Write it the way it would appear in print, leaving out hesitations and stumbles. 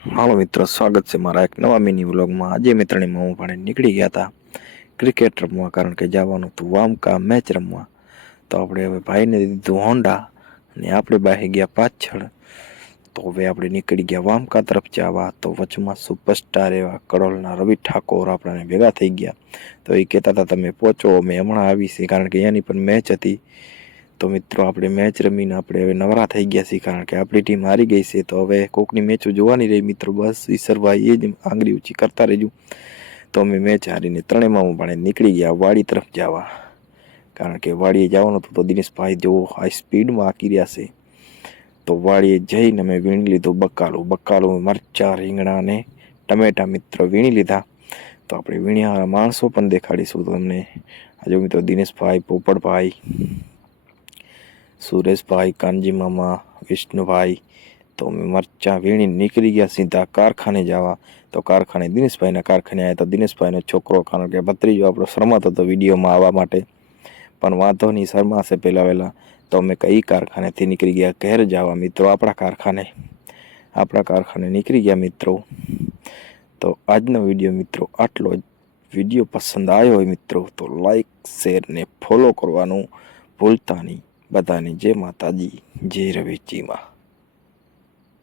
હાલો મિત્રો, સ્વાગત છે મારા એક નવા મિની વ્લોગમાં। આજે મિત્રને હું ભાણે નીકળી ગયા હતા ક્રિકેટ રમવા, કારણ કે જવાનું હતું વામકા મેચ રમવા। તો આપણે હવે ભાઈને દીધું હોન્ડા અને આપણે બાહી ગયા પાછળ। તો હવે આપણે નીકળી ગયા વામકા તરફ જવા। તો વચમાં સુપરસ્ટાર એવા કડોલના રવિ ઠાકોર આપણને ભેગા થઈ ગયા। તો એ કહેતા હતા તમે પહોંચો, અમે હમણાં આવી છીએ, કારણ કે એની પણ મેચ હતી। તો મિત્રો આપણે મેચ રમીને આપણે હવે નવરા થઈ ગયા છીએ, કારણ કે આપણી ટીમ હારી ગઈ છે। તો હવે કોકની મેચો જોવાની રહી મિત્રો, બસ ઈશ્વરભાઈ એ જ આંગળી ઊંચી કરતા રહેજો। તો અમે મેચ હારીને ત્રણેયમાં પણ નીકળી ગયા વાડી તરફ જવા, કારણ કે વાડીએ જવાનું હતું। તો દિનેશભાઈ જો હાઈ સ્પીડમાં આંકી રહ્યા છે। તો વાડીએ જઈને અમે વીણી લીધું બકાલું મરચા, રીંગણા અને ટમેટા મિત્રો વીણી લીધા। તો આપણે વીણ્યા માણસો પણ દેખાડીશું તમને। આજે મિત્રો દિનેશભાઈ, પોપટભાઈ, સુરેશભાઈ, કાનજી મામા, વિષ્ણુભાઈ। તો અમે મરચાં વીણી નીકળી ગયા સીધા કારખાને જવા। તો કારખાને દિનેશભાઈના કારખાને આવ્યા। તો દિનેશભાઈનો છોકરો, કારણ કે ભત્રીજો આપણો શરમાતો હતો વિડીયોમાં આવવા માટે, પણ વાંધો નહીં, શરમાશે પહેલાં વહેલા। તો અમે કઈ કારખાનેથી નીકળી ગયા ઘેર જવા મિત્રો, આપણા કારખાને નીકળી ગયા મિત્રો। તો આજનો વિડીયો મિત્રો આટલો જ। વિડીયો પસંદ આવ્યો હોય મિત્રો તો લાઈક, શેર ને ફોલો કરવાનું ભૂલતા નહીં। બધાને જય માતાજી, જય રવેચીમાં।